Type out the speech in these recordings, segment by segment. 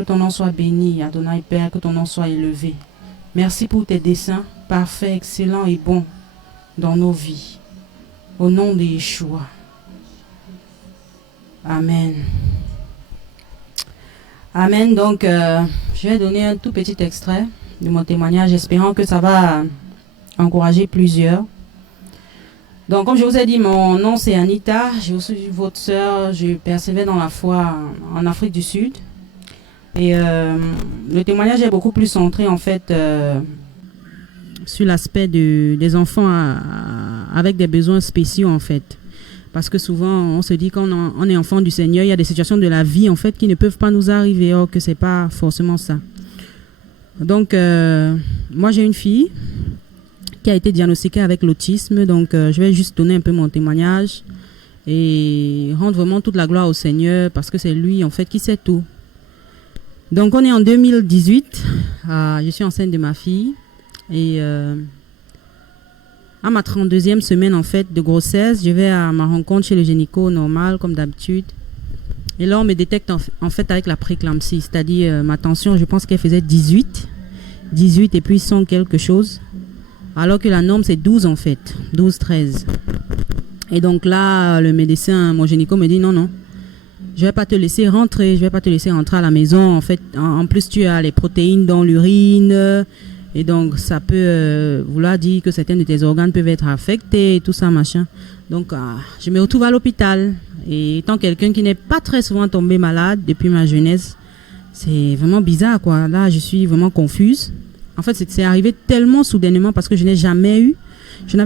Que ton nom soit béni, Adonai Père, que ton nom soit élevé. Merci pour tes desseins parfaits, excellents et bons dans nos vies. Au nom de Yeshua. Amen. Amen. Donc, je vais donner un tout petit extrait de mon témoignage, espérant que ça va encourager plusieurs. Donc, comme je vous ai dit, mon nom c'est Anita. Je suis votre sœur. Je persévère dans la foi en Afrique du Sud. Et le témoignage est beaucoup plus centré en fait sur l'aspect des enfants avec des besoins spéciaux en fait. Parce que souvent on se dit quand on est enfant du Seigneur, il y a des situations de la vie en fait qui ne peuvent pas nous arriver, or que c'est pas forcément ça. Donc moi j'ai une fille qui a été diagnostiquée avec l'autisme, donc je vais juste donner un peu mon témoignage et rendre vraiment toute la gloire au Seigneur parce que c'est lui en fait qui sait tout. Donc on est en 2018, je suis enceinte de ma fille et à ma 32e semaine en fait de grossesse, je vais à ma rencontre chez le gynéco normal comme d'habitude. Et là on me détecte en fait avec la préclampsie, c'est-à-dire ma tension, je pense qu'elle faisait 18 et puis 100 quelque chose, alors que la norme c'est 12 en fait, 12-13. Et donc là le médecin, mon gynéco me dit non. Je vais pas te laisser rentrer à la maison. En fait, en plus, tu as les protéines dans l'urine. Et donc, ça peut vouloir dire que certains de tes organes peuvent être affectés et tout ça, machin. Donc, je me retrouve à l'hôpital. Et étant quelqu'un qui n'est pas très souvent tombé malade depuis ma jeunesse, c'est vraiment bizarre, quoi. Là, je suis vraiment confuse. En fait, c'est arrivé tellement soudainement parce que je n'avais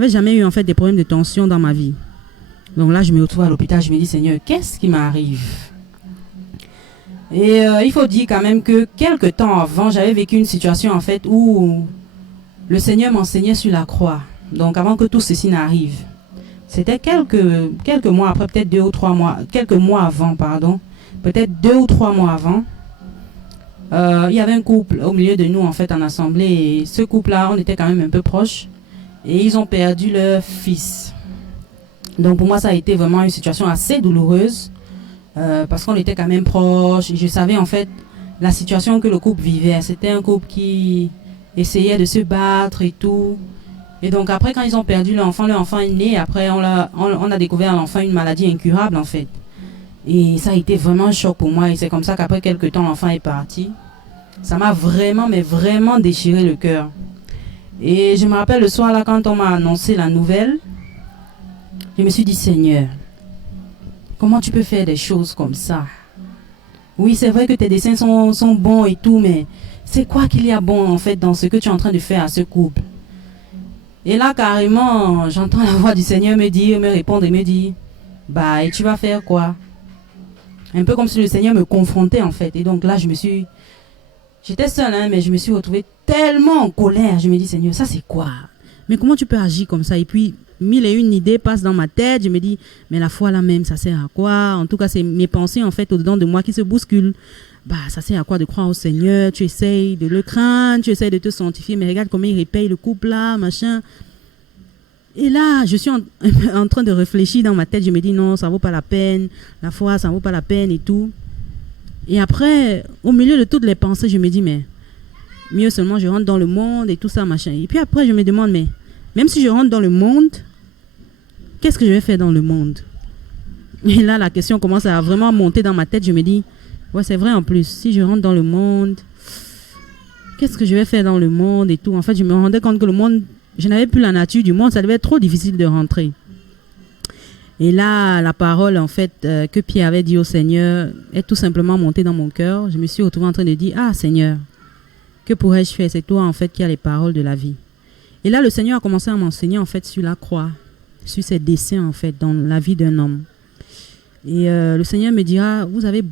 jamais eu, en fait, des problèmes de tension dans ma vie. Donc là, je me retrouve à l'hôpital, je me dis, Seigneur, qu'est-ce qui m'arrive? Et il faut dire quand même que quelques temps avant, j'avais vécu une situation en fait où le Seigneur m'enseignait sur la croix. Donc avant que tout ceci n'arrive. C'était quelques mois après, peut-être 2 ou 3 mois, quelques mois avant, pardon. Peut-être 2 ou 3 mois avant. Il y avait un couple au milieu de nous en fait en assemblée. Et ce couple-là, on était quand même un peu proches. Et ils ont perdu leur fils. Donc pour moi, ça a été vraiment une situation assez douloureuse parce qu'on était quand même proches. Je savais en fait la situation que le couple vivait. C'était un couple qui essayait de se battre et tout. Et donc après, quand ils ont perdu leur enfant est né. Après, on a découvert à l'enfant une maladie incurable en fait. Et ça a été vraiment un choc pour moi. Et c'est comme ça qu'après quelques temps, l'enfant est parti. Ça m'a vraiment, mais vraiment déchiré le cœur. Et je me rappelle le soir là, quand on m'a annoncé la nouvelle, je me suis dit, Seigneur, comment tu peux faire des choses comme ça? Oui, c'est vrai que tes dessins sont bons et tout, mais c'est quoi qu'il y a bon en fait dans ce que tu es en train de faire à ce couple? Et là, carrément, j'entends la voix du Seigneur me répondre et me dire, bah, et tu vas faire quoi? Un peu comme si le Seigneur me confrontait en fait. Et donc là, j'étais seule, hein, mais je me suis retrouvée tellement en colère. Je me dis, Seigneur, ça c'est quoi? Mais comment tu peux agir comme ça? Et puis, 1001 idées passent dans ma tête. Je me dis, mais la foi là même, ça sert à quoi? En tout cas, c'est mes pensées en fait au-dedans de moi qui se bousculent. Bah, ça sert à quoi de croire au Seigneur? Tu essayes de le craindre, tu essayes de te sanctifier, mais regarde comment il répaye le couple là, machin. Et là, je suis en train de réfléchir dans ma tête. Je me dis, non, ça vaut pas la peine. La foi, ça vaut pas la peine et tout. Et après, au milieu de toutes les pensées, je me dis, mais mieux seulement je rentre dans le monde et tout ça, machin. Et puis après, je me demande, mais même si je rentre dans le monde, qu'est-ce que je vais faire dans le monde? Et là, la question commence à vraiment monter dans ma tête. Je me dis, ouais, c'est vrai en plus. Si je rentre dans le monde, qu'est-ce que je vais faire dans le monde et tout? En fait, je me rendais compte que le monde, je n'avais plus la nature du monde. Ça devait être trop difficile de rentrer. Et là, la parole, en fait, que Pierre avait dit au Seigneur est tout simplement montée dans mon cœur. Je me suis retrouvée en train de dire, ah Seigneur, que pourrais-je faire? C'est toi, en fait, qui as les paroles de la vie. Et là, le Seigneur a commencé à m'enseigner, en fait, sur la croix, sur ses desseins, en fait, dans la vie d'un homme. Et le Seigneur me dira, vous avez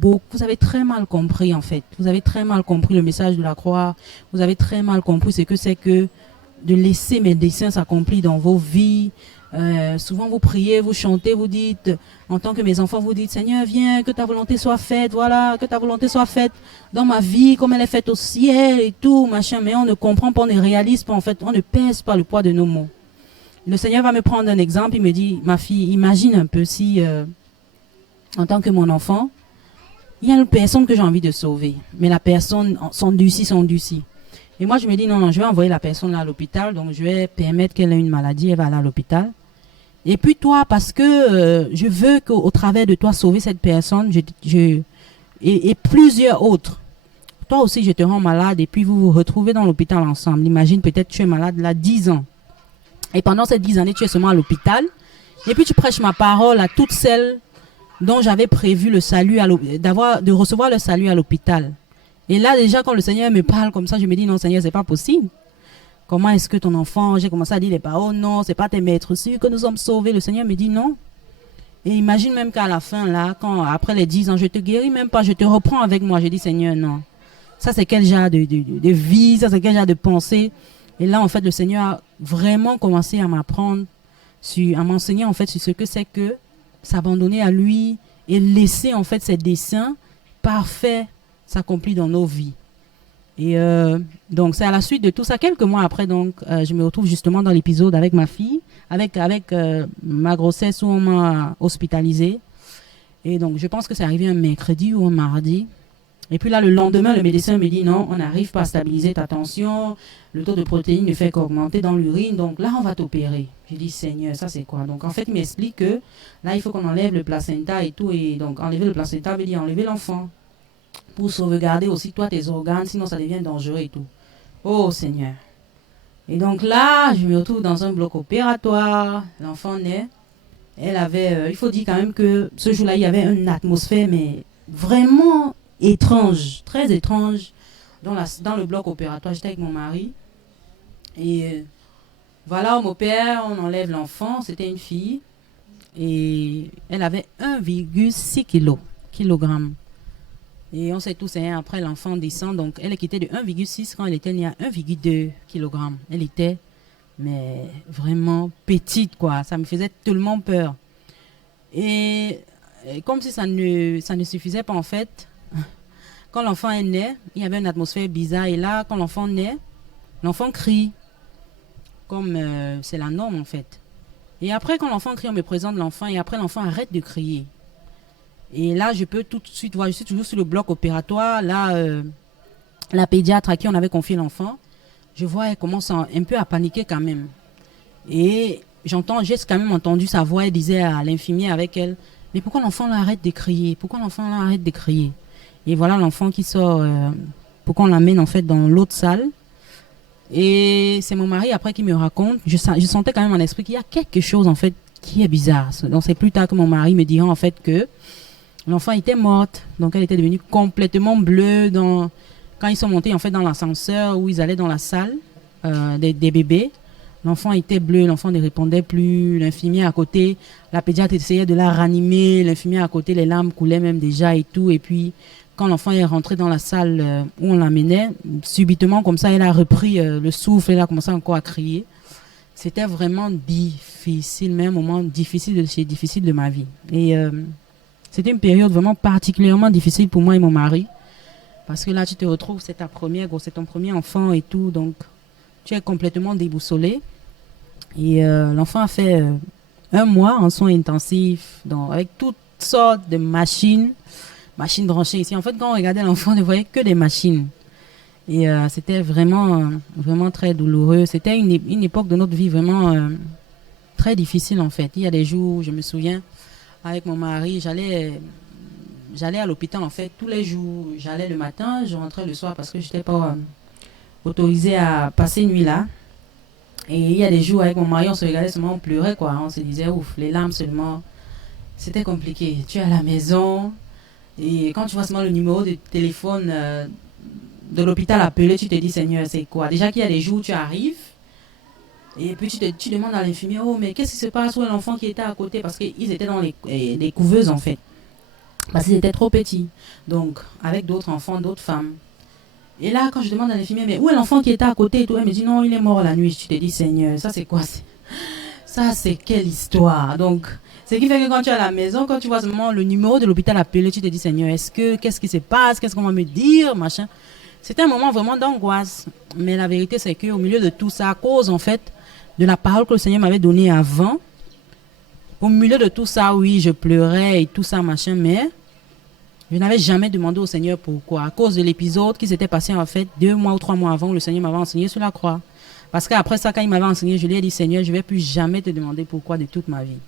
très mal compris, en fait. Vous avez très mal compris le message de la croix. Vous avez très mal compris ce que c'est que de laisser mes desseins s'accomplir dans vos vies. Souvent, vous priez, vous chantez, vous dites, en tant que mes enfants, vous dites, Seigneur, viens, que ta volonté soit faite, voilà, que ta volonté soit faite dans ma vie, comme elle est faite au ciel et tout, machin. Mais on ne comprend pas, on ne réalise pas, en fait, on ne pèse pas le poids de nos mots. Le Seigneur va me prendre un exemple, il me dit, ma fille, imagine un peu si, en tant que mon enfant, il y a une personne que j'ai envie de sauver, mais la personne s'endurcit. Et moi, je me dis, non, je vais envoyer la personne là à l'hôpital, donc je vais permettre qu'elle ait une maladie, elle va aller à l'hôpital. Et puis toi, parce que je veux qu'au travers de toi sauver cette personne, et plusieurs autres. Toi aussi, je te rends malade et puis vous vous retrouvez dans l'hôpital ensemble. Imagine, peut-être tu es malade là 10 ans. Et pendant ces 10 années, tu es seulement à l'hôpital. Et puis tu prêches ma parole à toutes celles dont j'avais prévu le salut, de recevoir le salut à l'hôpital. Et là, déjà, quand le Seigneur me parle comme ça, je me dis, non, Seigneur, c'est pas possible. Comment est-ce que ton enfant, j'ai commencé à dire les paroles, non, c'est pas tes maîtres sûrs que nous sommes sauvés. Le Seigneur me dit non. Et imagine même qu'à la fin, là, après les 10 ans, je te guéris même pas, je te reprends avec moi. Je dis, Seigneur, non. Ça, c'est quel genre de vie, ça, c'est quel genre de pensée. Et là, en fait, le Seigneur a vraiment commencé à m'apprendre, à m'enseigner, en fait, sur ce que c'est que s'abandonner à lui et laisser, en fait, ses desseins parfaits s'accomplir dans nos vies. Et donc, c'est à la suite de tout ça, quelques mois après, donc, je me retrouve justement dans l'épisode avec ma fille, avec ma grossesse où on m'a hospitalisée. Et donc, je pense que c'est arrivé un mercredi ou un mardi. Et puis là, le lendemain, le médecin me dit non, on n'arrive pas à stabiliser ta tension, le taux de protéines ne fait qu'augmenter dans l'urine, donc là, on va t'opérer. J'ai dit, Seigneur, ça c'est quoi? Donc en fait, il m'explique que là, il faut qu'on enlève le placenta et tout, et donc enlever le placenta veut dire enlever l'enfant, pour sauvegarder aussi toi tes organes, sinon ça devient dangereux et tout. Oh Seigneur. Et donc là, je me retrouve dans un bloc opératoire, l'enfant naît, elle avait, il faut dire quand même que ce jour-là, il y avait une atmosphère, mais vraiment étrange, très étrange, dans le bloc opératoire. J'étais avec mon mari. Et voilà, on m'opère, on enlève l'enfant. C'était une fille. Et elle avait 1,6 kg. Et on sait tous, hein, après l'enfant descend. Donc, elle quittait de 1,6 quand elle était née à 1,2 kg. Elle était, mais vraiment petite, quoi. Ça me faisait tellement peur. Et comme si ça ne suffisait pas, en fait. Quand l'enfant est né, il y avait une atmosphère bizarre. Et là, quand l'enfant naît, l'enfant crie. Comme c'est la norme, en fait. Et après, quand l'enfant crie, on me présente l'enfant. Et après, l'enfant arrête de crier. Et là, je peux tout de suite voir. Je suis toujours sur le bloc opératoire. Là, la pédiatre à qui on avait confié l'enfant, je vois, elle commence un peu à paniquer quand même. Et j'ai quand même entendu sa voix. Elle disait à l'infirmière avec elle, mais pourquoi l'enfant là arrête de crier? Pourquoi l'enfant là arrête de crier? Et voilà l'enfant qui sort pour qu'on l'amène en fait dans l'autre salle. Et c'est mon mari après qui me raconte. Je sentais quand même en esprit qu'il y a quelque chose en fait qui est bizarre. Donc c'est plus tard que mon mari me dira en fait que l'enfant était morte. Donc elle était devenue complètement bleue quand ils sont montés en fait dans l'ascenseur où ils allaient dans la salle des bébés. L'enfant était bleu, l'enfant ne répondait plus. L'infirmière à côté, la pédiatre essayait de la ranimer. L'infirmière à côté, les larmes coulaient même déjà et tout. Et puis quand l'enfant est rentré dans la salle où on l'amenait, subitement, comme ça, elle a repris le souffle, elle a commencé encore à crier. C'était vraiment difficile, mais un moment difficile de ma vie. Et c'était une période vraiment particulièrement difficile pour moi et mon mari. Parce que là, tu te retrouves, c'est ton premier enfant et tout, donc tu es complètement déboussolé. Et l'enfant a fait 1 mois en soins intensifs, avec toutes sortes de machines branchées ici. En fait, quand on regardait l'enfant, on ne voyait que des machines. Et c'était vraiment, vraiment très douloureux. C'était une époque de notre vie vraiment très difficile, en fait. Il y a des jours, je me souviens, avec mon mari, j'allais à l'hôpital, en fait, tous les jours. J'allais le matin, je rentrais le soir parce que je n'étais pas autorisée à passer une nuit là. Et il y a des jours, avec mon mari, on se regardait seulement, on pleurait, quoi. On se disait, ouf, les larmes seulement. C'était compliqué. Tu es à la maison. Et quand tu vois seulement le numéro de téléphone de l'hôpital appelé, tu te dis, Seigneur, c'est quoi? Déjà qu'il y a des jours où tu arrives, et puis tu demandes à l'infirmière, oh, mais qu'est-ce qui se passe? Où est l'enfant qui était à côté? Parce qu'ils étaient dans les couveuses, en fait. Parce qu'ils étaient trop petits. Donc, avec d'autres enfants, d'autres femmes. Et là, quand je demande à l'infirmière, mais où est l'enfant qui était à côté? Et tout, elle me dit, non, il est mort la nuit. Tu te dis, Seigneur, ça c'est quoi? Ça, c'est quelle histoire? Donc, ce qui fait que quand tu es à la maison, quand tu vois seulement le numéro de l'hôpital appelé, tu te dis, Seigneur, qu'est-ce qui se passe? Qu'est-ce qu'on va me dire? Machin. C'était un moment vraiment d'angoisse. Mais la vérité, c'est qu'au milieu de tout ça, à cause, en fait, de la parole que le Seigneur m'avait donnée avant, au milieu de tout ça, oui, je pleurais et tout ça, machin, mais Je n'avais jamais demandé au Seigneur pourquoi. À cause de l'épisode qui s'était passé en fait 2 mois ou 3 mois avant, où le Seigneur m'avait enseigné sur la croix. Parce qu'après ça, quand il m'avait enseigné, je lui ai dit, Seigneur, je ne vais plus jamais te demander pourquoi de toute ma vie.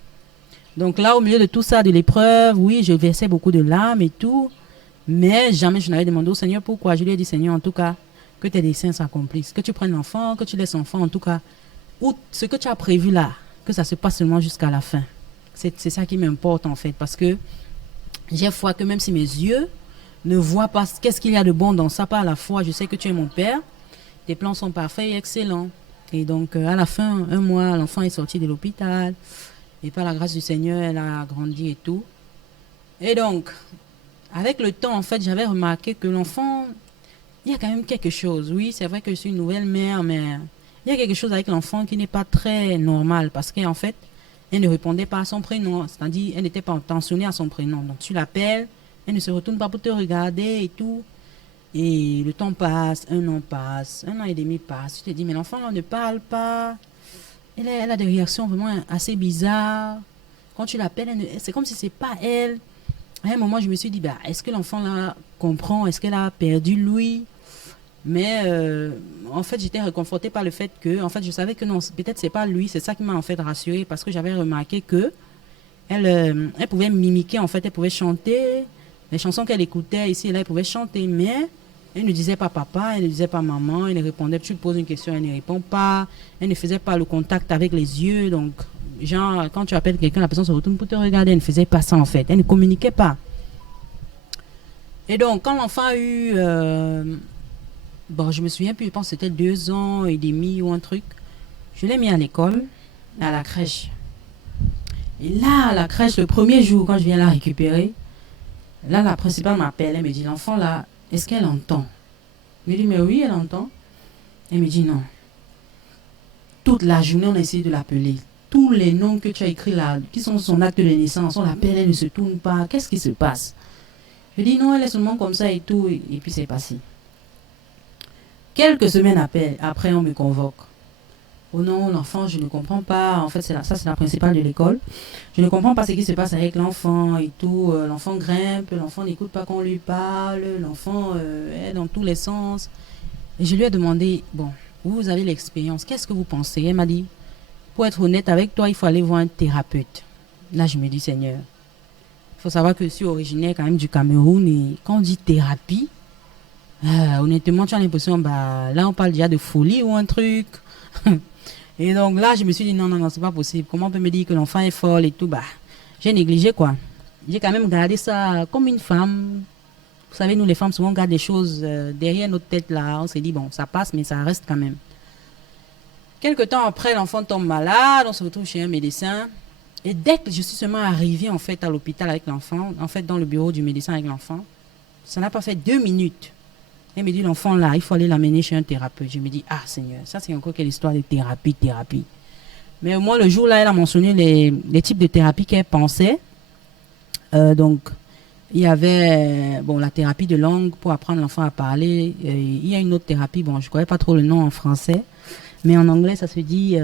Donc là, au milieu de tout ça, de l'épreuve, oui, je versais beaucoup de larmes et tout. Mais jamais je n'avais demandé au Seigneur pourquoi. Je lui ai dit, Seigneur, en tout cas, que tes desseins s'accomplissent. Que tu prennes l'enfant, que tu laisses l'enfant, en tout cas. Ou ce que tu as prévu là, que ça se passe seulement jusqu'à la fin. C'est ça qui m'importe en fait. Parce que j'ai foi que même si mes yeux ne voient pas qu'est-ce qu'il y a de bon dans ça, par la foi, je sais que tu es mon Père. Tes plans sont parfaits et excellents. Et donc, à la fin, 1 mois, l'enfant est sorti de l'hôpital. Et par la grâce du Seigneur, elle a grandi et tout. Et donc, avec le temps, en fait, j'avais remarqué que l'enfant, il y a quand même quelque chose. Oui, c'est vrai que je suis une nouvelle mère, mais il y a quelque chose avec l'enfant qui n'est pas très normal. Parce qu'en fait, elle ne répondait pas à son prénom. C'est-à-dire, elle n'était pas attentionnée à son prénom. Donc, tu l'appelles, elle ne se retourne pas pour te regarder et tout. Et le temps passe, 1 an passe, 1 an et demi passe. Tu te dis, mais l'enfant là ne parle pas. Elle a des réactions vraiment assez bizarres. Quand tu l'appelles, c'est comme si c'est pas elle. À un moment, je me suis dit, bah, est-ce que l'enfant là comprend? Est-ce qu'elle a perdu l'ouïe? Mais en fait, j'étais réconfortée par le fait que, en fait, je savais que non, peut-être c'est pas lui. C'est ça qui m'a en fait rassurée parce que j'avais remarqué que elle pouvait mimiquer, en fait, elle pouvait chanter. Les chansons qu'elle écoutait ici et là, elle pouvait chanter, mais elle ne disait pas papa, elle ne disait pas maman, elle ne répondait, tu lui poses une question, elle ne répond pas, elle ne faisait pas le contact avec les yeux, donc, genre, quand tu appelles quelqu'un, la personne se retourne pour te regarder, elle ne faisait pas ça en fait, elle ne communiquait pas. Et donc, quand l'enfant a eu, bon, je me souviens plus, je pense que c'était 2 ans et demi ou un truc, je l'ai mis à l'école, à la crèche. Et là, à la crèche, le premier jour, quand je viens la récupérer, là, la principale m'appelle, elle me dit, l'enfant là, est-ce qu'elle entend? Je me dis, mais oui, elle entend. Elle me dit, non. Toute la journée, on a essayé de l'appeler. Tous les noms que tu as écrits là, qui sont son acte de naissance, on l'appelle, elle ne se tourne pas. Qu'est-ce qui se passe? Je dis, non, elle est seulement comme ça et tout. Et puis c'est passé. Quelques semaines après, on me convoque. Oh non, l'enfant, je ne comprends pas. En fait, ça, c'est la principale de l'école. Je ne comprends pas ce qui se passe avec l'enfant et tout. L'enfant grimpe, l'enfant n'écoute pas qu'on lui parle, l'enfant est dans tous les sens. Et je lui ai demandé, bon, vous avez l'expérience, qu'est-ce que vous pensez? Elle m'a dit, pour être honnête avec toi, il faut aller voir un thérapeute. Là, je me dis, Seigneur, il faut savoir que je suis originaire quand même du Cameroun et quand on dit thérapie, honnêtement, tu as l'impression, bah, là, on parle déjà de folie ou un truc. Et donc là, je me suis dit, non, non, non, c'est pas possible. Comment on peut me dire que l'enfant est folle et tout? Bah, j'ai négligé, quoi. J'ai quand même gardé ça comme une femme. Vous savez, nous, les femmes, souvent, on garde des choses derrière notre tête, là. On s'est dit, bon, ça passe, mais ça reste quand même. Quelque temps après, l'enfant tombe malade, on se retrouve chez un médecin. Et dès que je suis seulement arrivée, en fait, à l'hôpital avec l'enfant, en fait, dans le bureau du médecin avec l'enfant, ça n'a pas fait 2 minutes. Elle me dit, l'enfant là, il faut aller l'amener chez un thérapeute. Je me dis, ah Seigneur, ça c'est encore quelle histoire de thérapie. Mais au moins le jour là, elle a mentionné les types de thérapie qu'elle pensait. Donc, il y avait bon, la thérapie de langue pour apprendre l'enfant à parler. Il y a une autre thérapie, bon, je ne connais pas trop le nom en français, mais en anglais, ça se dit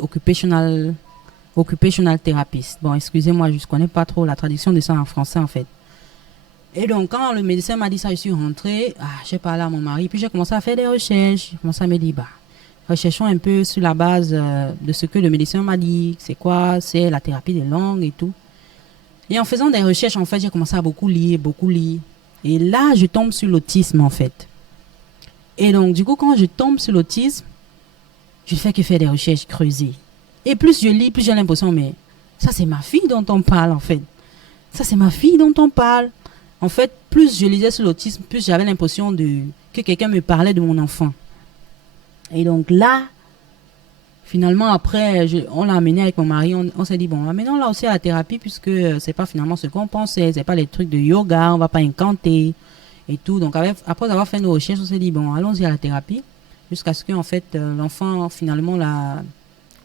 occupational therapist. Bon, excusez-moi, je ne connais pas trop la traduction de ça en français en fait. Et donc, quand le médecin m'a dit ça, je suis rentrée, j'ai parlé à mon mari, puis j'ai commencé à faire des recherches. J'ai commencé à me dire, recherchons un peu sur la base de ce que le médecin m'a dit, c'est quoi, c'est la thérapie des langues et tout. Et en faisant des recherches, en fait, j'ai commencé à beaucoup lire. Et là, je tombe sur l'autisme, en fait. Et donc, du coup, quand je tombe sur l'autisme, je ne fais que faire des recherches creusées. Et plus je lis, plus j'ai l'impression, mais ça, c'est ma fille dont on parle, en fait. Ça, c'est ma fille dont on parle. En fait, plus je lisais sur l'autisme, plus j'avais l'impression que quelqu'un me parlait de mon enfant. Et donc là, finalement, après, on l'a amené avec mon mari. On s'est dit, bon, amenons-la aussi à la thérapie, puisque c'est pas finalement ce qu'on pensait. C'est pas les trucs de yoga, on va pas incanter et tout. Donc, après avoir fait nos recherches, on s'est dit, bon, allons-y à la thérapie. Jusqu'à ce qu'en fait, l'enfant, finalement,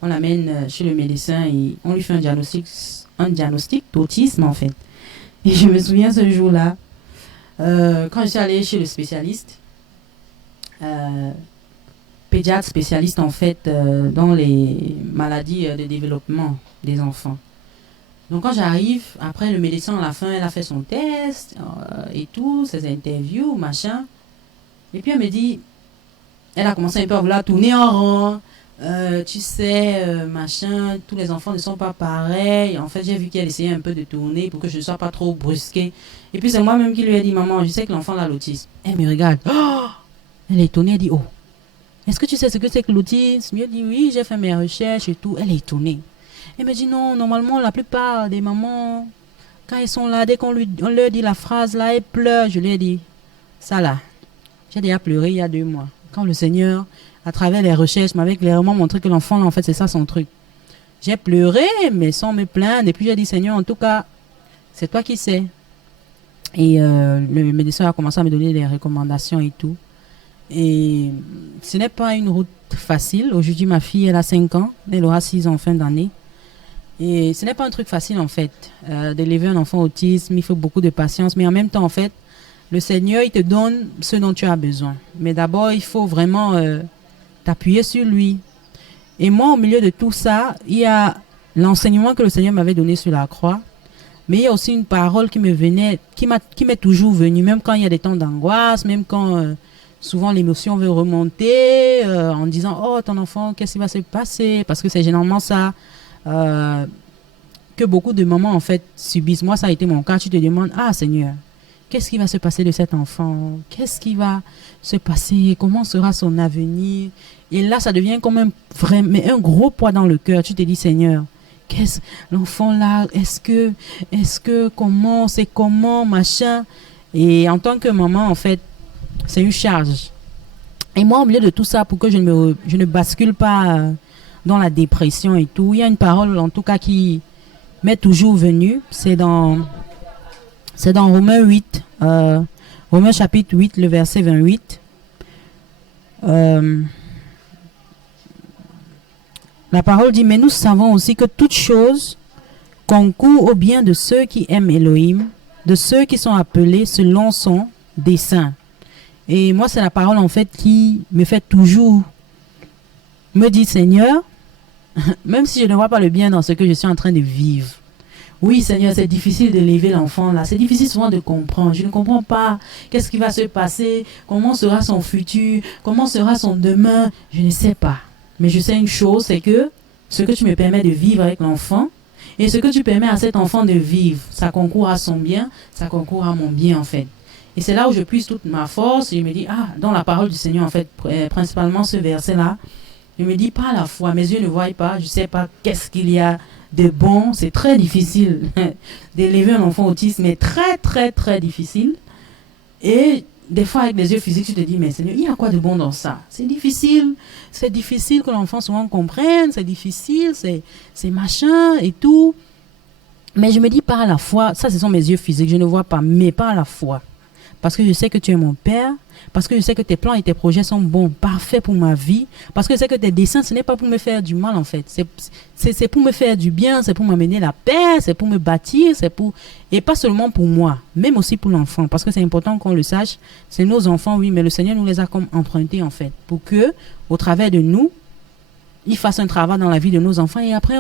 on l'amène chez le médecin et on lui fait un diagnostic d'autisme, en fait. Et je me souviens ce jour-là, quand je suis allée chez le spécialiste, pédiatre spécialiste en fait dans les maladies de développement des enfants. Donc quand j'arrive, après le médecin à la fin, elle a fait son test et tout, ses interviews, machin. Et puis elle me dit, elle a commencé un peu à vouloir tourner en rond. Tu sais, machin, tous les enfants ne sont pas pareils. En fait, j'ai vu qu'elle essayait un peu de tourner pour que je ne sois pas trop brusquée. Et puis c'est moi-même qui lui ai dit, maman, je sais que l'enfant a l'autisme. Elle me regarde. Oh, elle est étonnée, elle dit, oh, est-ce que tu sais ce que c'est que l'autisme? Je dis, oui, j'ai fait mes recherches et tout. Elle est étonnée. Elle me dit, non, normalement, la plupart des mamans, quand elles sont là, dès qu'on leur dit la phrase là, elles pleurent. Je lui ai dit, ça là, j'ai déjà pleuré il y a 2 mois. Quand le Seigneur, à travers les recherches, m'avait clairement montré que l'enfant, là, en fait, c'est ça son truc. J'ai pleuré, mais sans me plaindre. Et puis j'ai dit, Seigneur, en tout cas, c'est toi qui sais. Et le médecin a commencé à me donner des recommandations et tout. Et ce n'est pas une route facile. Aujourd'hui, ma fille, elle a 5 ans. Elle aura 6 ans en fin d'année. Et ce n'est pas un truc facile, en fait, d'élever un enfant autisme. Il faut beaucoup de patience. Mais en même temps, en fait, le Seigneur, il te donne ce dont tu as besoin. Mais d'abord, il faut vraiment t'appuyer sur lui. Et moi, au milieu de tout ça, il y a l'enseignement que le Seigneur m'avait donné sur la croix. Mais il y a aussi une parole qui me venait, qui m'est toujours venue, même quand il y a des temps d'angoisse, même quand souvent l'émotion veut remonter, en disant, oh, ton enfant, qu'est-ce qui va se passer? Parce que c'est généralement ça que beaucoup de mamans, en fait, subissent. Moi, ça a été mon cas. Tu te demandes, ah, Seigneur, qu'est-ce qui va se passer de cet enfant? Qu'est-ce qui va se passer? Comment sera son avenir? Et là, ça devient comme un gros poids dans le cœur. Tu te dis, Seigneur, qu'est-ce l'enfant là? C'est comment, machin? Et en tant que maman, en fait, c'est une charge. Et moi, au milieu de tout ça, pour que je ne bascule pas dans la dépression et tout, il y a une parole, en tout cas, qui m'est toujours venue. C'est dans Romains 8, Romains chapitre 8, le verset 28. La parole dit, mais nous savons aussi que toute chose concourt au bien de ceux qui aiment Elohim, de ceux qui sont appelés selon son dessein. Et moi, c'est la parole, en fait, qui me fait toujours me dire, Seigneur, même si je ne vois pas le bien dans ce que je suis en train de vivre, oui, Seigneur, c'est difficile d'élever l'enfant là. C'est difficile souvent de comprendre. Je ne comprends pas qu'est-ce qui va se passer, comment sera son futur, comment sera son demain. Je ne sais pas. Mais je sais une chose, c'est que ce que tu me permets de vivre avec l'enfant et ce que tu permets à cet enfant de vivre, ça concourt à son bien, ça concourt à mon bien en fait. Et c'est là où je puise toute ma force et je me dis, ah, dans la parole du Seigneur en fait, principalement ce verset-là, je me dis, pas à la fois, mes yeux ne voient pas, je ne sais pas qu'est-ce qu'il y a de bon. C'est très difficile d'élever un enfant autiste, mais très, très, très difficile. Et des fois, avec les yeux physiques, tu te dis, mais Seigneur, il y a quoi de bon dans ça? C'est difficile que l'enfant souvent comprenne, c'est difficile, c'est machin et tout. Mais je me dis pas à la fois, ça ce sont mes yeux physiques, je ne vois pas, mais pas à la fois. Parce que je sais que tu es mon Père, parce que je sais que tes plans et tes projets sont bons, parfaits pour ma vie, parce que je sais que tes desseins, ce n'est pas pour me faire du mal en fait, c'est pour me faire du bien, c'est pour m'amener la paix, c'est pour me bâtir, et pas seulement pour moi, même aussi pour l'enfant, parce que c'est important qu'on le sache, c'est nos enfants, oui, mais le Seigneur nous les a comme empruntés en fait, pour que, au travers de nous, ils fassent un travail dans la vie de nos enfants, et après,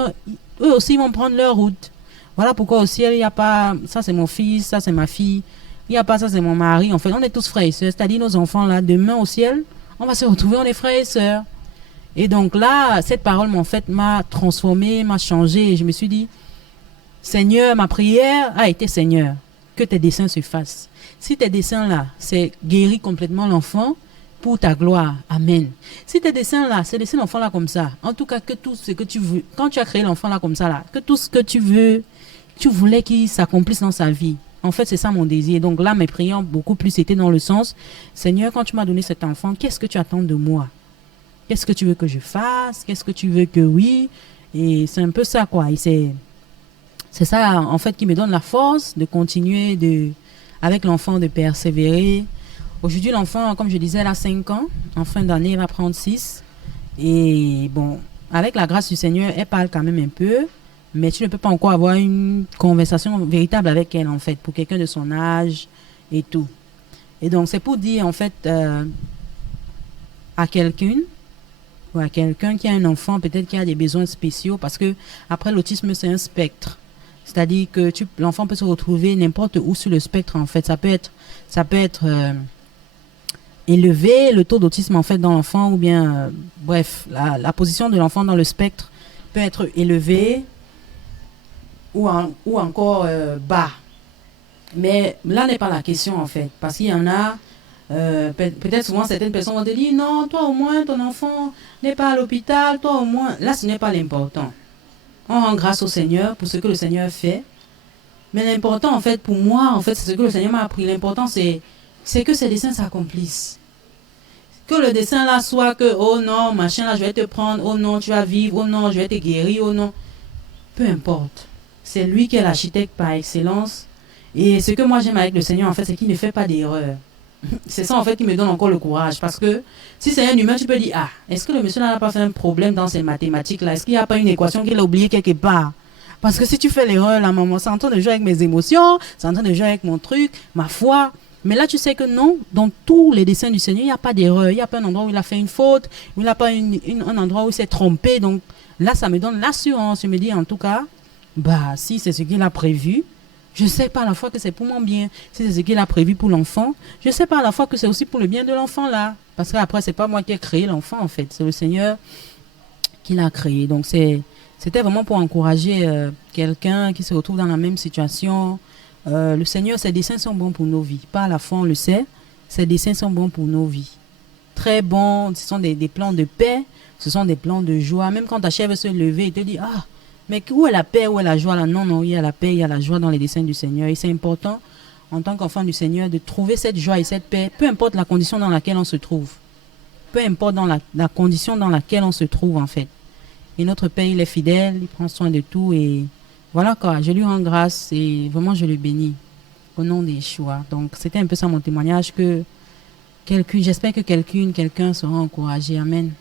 eux aussi vont prendre leur route. Voilà pourquoi au ciel, il n'y a pas, ça c'est mon fils, ça c'est ma fille, il n'y a pas ça, c'est mon mari. En fait, on est tous frères et sœurs. C'est-à-dire, nos enfants, là, demain au ciel, on va se retrouver, on est frères et sœurs. Et donc là, cette parole, en fait, m'a transformée, m'a changé. Et je me suis dit, Seigneur, ma prière a été, Seigneur, que tes desseins se fassent. Si tes desseins, là, c'est guérir complètement l'enfant pour ta gloire. Amen. Si tes desseins, là, c'est laisser l'enfant, là, comme ça. En tout cas, que tout ce que tu veux, quand tu as créé l'enfant, là, comme ça, là, que tout ce que tu voulais qu'il s'accomplisse dans sa vie. En fait, c'est ça mon désir. Donc là, mes prières beaucoup plus étaient dans le sens, Seigneur, quand tu m'as donné cet enfant, qu'est-ce que tu attends de moi? Qu'est-ce que tu veux que je fasse? Qu'est-ce que tu veux que oui? Et c'est un peu ça, quoi. Et c'est ça, en fait, qui me donne la force de continuer avec l'enfant, de persévérer. Aujourd'hui, l'enfant, comme je disais, elle a 5 ans. En fin d'année, elle va prendre 6. Et bon, avec la grâce du Seigneur, elle parle quand même un peu. Mais tu ne peux pas encore avoir une conversation véritable avec elle, en fait, pour quelqu'un de son âge et tout. Et donc, c'est pour dire, en fait, à quelqu'un, ou à quelqu'un qui a un enfant, peut-être qui a des besoins spéciaux, parce que après l'autisme, c'est un spectre. C'est-à-dire que l'enfant peut se retrouver n'importe où sur le spectre, en fait. Ça peut être élevé, le taux d'autisme, en fait, dans l'enfant, ou bien, bref, la position de l'enfant dans le spectre peut être élevée ou encore bas. Mais là n'est pas la question, en fait, parce qu'il y en a, peut-être souvent certaines personnes vont te dire, non, toi au moins, ton enfant n'est pas à l'hôpital, toi au moins, là ce n'est pas l'important. On rend grâce au Seigneur pour ce que le Seigneur fait. Mais l'important, en fait, pour moi, en fait, c'est ce que le Seigneur m'a appris. L'important, c'est que ces desseins s'accomplissent. Que le dessein là soit que, oh non, machin là, je vais te prendre, oh non, tu vas vivre, oh non, je vais te guérir, oh non. Peu importe. C'est lui qui est l'architecte par excellence. Et ce que moi j'aime avec le Seigneur, en fait, c'est qu'il ne fait pas d'erreur. C'est ça, en fait, qui me donne encore le courage. Parce que si c'est un humain, tu peux dire, ah, est-ce que le monsieur n'a pas fait un problème dans ses mathématiques-là? Est-ce qu'il n'y a pas une équation qu'il a oubliée quelque part? Parce que si tu fais l'erreur, là, maman, c'est en train de jouer avec mes émotions, c'est en train de jouer avec mon truc, ma foi. Mais là, tu sais que non, dans tous les dessins du Seigneur, il n'y a pas d'erreur. Il n'y a pas un endroit où il a fait une faute, où il n'y a pas un endroit où il s'est trompé. Donc là, ça me donne l'assurance. Je me dis, en tout cas, bah, si c'est ce qu'il a prévu, je sais pas à la fois que c'est pour mon bien. Si c'est ce qu'il a prévu pour l'enfant, je sais pas à la fois que c'est aussi pour le bien de l'enfant là. Parce qu'après, c'est pas moi qui ai créé l'enfant en fait. C'est le Seigneur qui l'a créé. Donc c'était vraiment pour encourager quelqu'un qui se retrouve dans la même situation. Le Seigneur, ses desseins sont bons pour nos vies. Pas à la fois, on le sait. Ses desseins sont bons pour nos vies. Très bons. Ce sont des plans de paix. Ce sont des plans de joie. Même quand ta chair veut se lever et te dit, ah, mais où est la paix, où est la joie là? Non, non, il y a la paix, il y a la joie dans les desseins du Seigneur. Et c'est important, en tant qu'enfant du Seigneur, de trouver cette joie et cette paix, peu importe la condition dans laquelle on se trouve. Peu importe dans la condition dans laquelle on se trouve, en fait. Et notre Père, il est fidèle, il prend soin de tout. Et voilà quoi, je lui rends grâce et vraiment je le bénis au nom des Yeshua. Donc, c'était un peu ça mon témoignage que j'espère que quelqu'un sera encouragé. Amen.